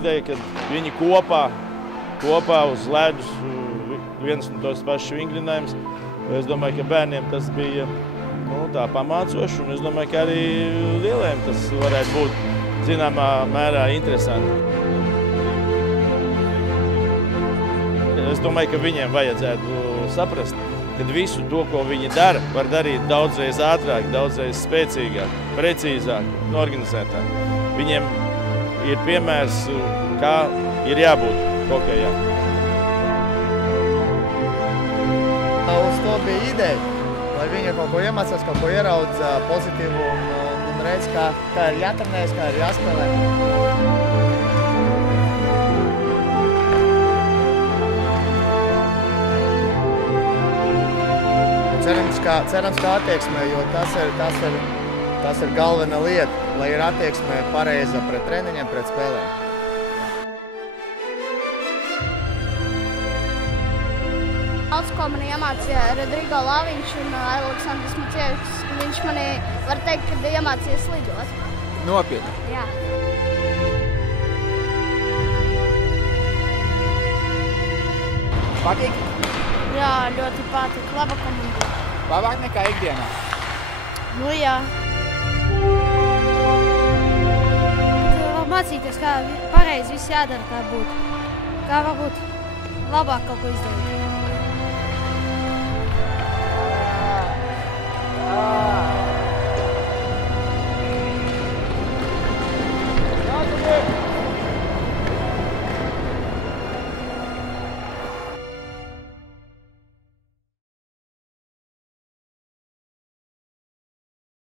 ideja, ka viņi kopā uz ledus viens un tos pašus vingrinājums. Es domāju, ka bērniem tas bija tā pamācoši, un es domāju, ka arī lieliem tas varētu būt zināmā mērā interesanti. Es domāju, ka viņiem vajadzētu saprast, ka visu to, ko viņi dara, var darīt daudzreiz ātrāk, daudzreiz spēcīgāk, precīzāk un organizētāk. Viņiem ir piemērs, kā ir jābūt hokejā. Uz to bija ideja, lai viņi kaut ko iemācās, kaut ko ieraudz pozitīvu un redz, kā ir jātrenējas, kā ir jāspēlē. Cerams, ka attieksmē, jo tas ir galvenā lieta, lai ir attieksmē pareiza pret treniņiem, pret spēlēm. Daudz, ko mani iemācīja Rodrigo Laviņš un Aleksandrs Macievičs. Viņš mani, var teikt, ka iemācīja slidot. Nopietni? Jā. Patīk? Jā, ļoti patīk. Laba komanda. Labāk nekā ikdienā? Nu jā. Mācīties, kā pareizi viss jādara, kā būtu. Kā varbūt labāk kaut ko izdarīt.